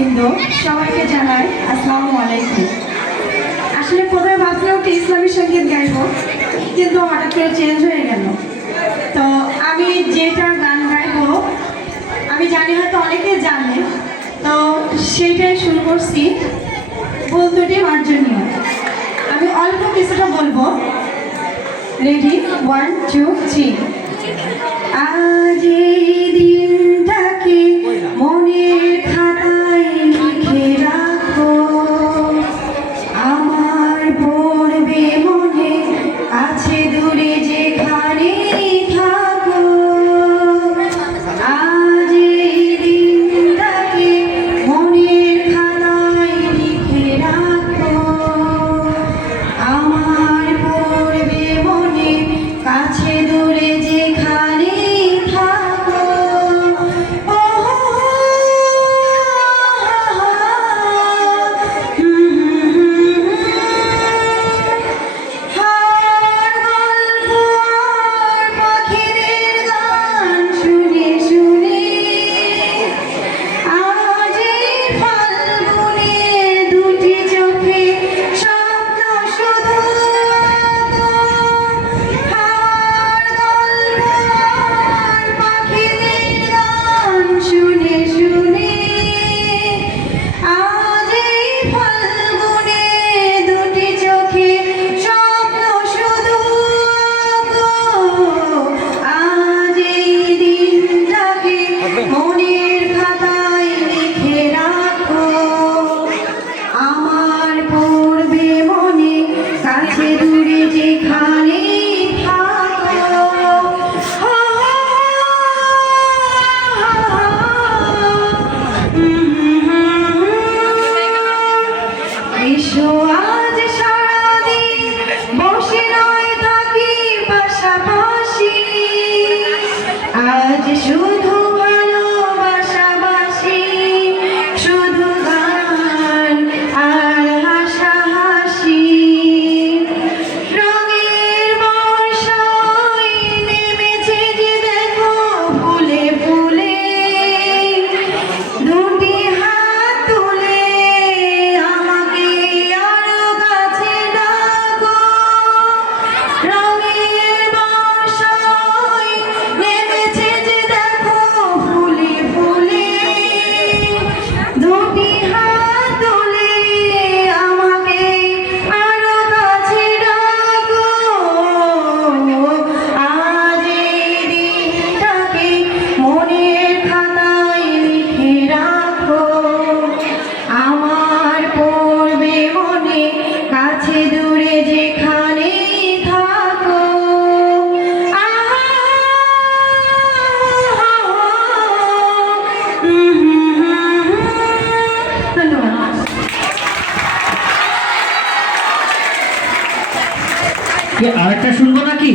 বৃন্দ সবাইকে জানাই আসসালামু আলাইকুম। আসলে প্রথমে ভাবছিলাম একটা ইসলামী সঙ্গীত গাইব, কিন্তু হঠাৎ করে চেঞ্জ হয়ে গেল। তো আমি যেটা গান গাইব আমি জানি হয়তো অনেকে জানে, তো সেইটাই শুরু করছি। ভুল ত্রুটি মার্জনীয়। আমি অল্প কিছুটা বলবো। রেডি, 1 2 3। আজ এই দিনটাকে মনের খাতায় লিখে রাখো, আমার পড়বে মনে আছে দূরে যেখানে থাকো। আজ এই দিনটাকে মনের খাতায় লিখে রাখো, আমার পড়বে মনে কাছে দূরে যেখানে থাকো। পাখিদের গান শুনে শুনে আজ এই ফাল্গুনে দুটি চোখে স্বপ্ন শুধু পাখিদের গান শুনে শুনে আজ এই ফাল্গুনে দুটি চোখে স্বপ্ন শুধু। আজ এই দিনটাকে মনের খাতায় লিখে রাখো, আমার পড়বে মনে কাছে দূরে যেখানে থাকো। এসো আজ সারাদিন বসে নয় থাকি পাশাপাশি, আজ শুধু ভালোবাসাবাসি, শুধু গান আর হাসাহাসি। রঙের বর্ষায় নেমেছে যে দেখো ফুলে ফুলে, দুটি হাত তুলে আমাকে আরো কাছে ডাকো। রঙের বর্ষায় নেমেছে যে দেখো ফুলে ফুলে, দুটি হাত তুলে আমাকে আরো কাছে ডাকো। আজ এই দিনটাকে মনের খাতায় লিখে রাখো, আমার পড়বে মনে কাছে দূরে যেখানে থাকো। ধন্যবাদ। আরেকটা শুনবো নাকি?